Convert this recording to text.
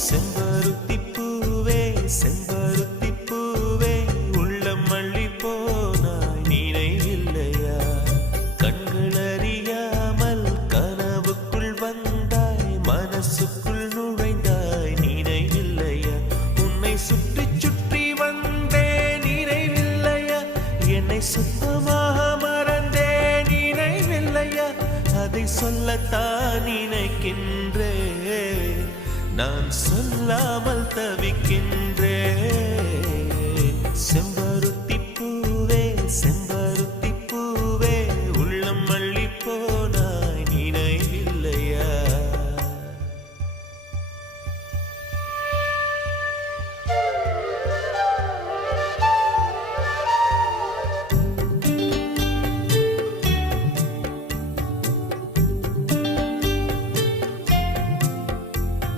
செம்பருத்தி பூவே செம்பருத்தி பூவே உள்ளம் மல்லி போனாய் நினைவில்லையா கண்கள் அறியாமல் கனவுக்குள் வந்தாய் மனசுக்குள் நுழைந்தாய் நினைவில்லையா உன்னை சுற்றி சுற்றி வந்தே நினைவில்லையா என்னை சுத்தமாக மறந்தே நினைவில்லையா அதை சொல்லத்தான் நினைக்கின்றேன் நான் சொல்லாமல் தவிக்கின்றேன்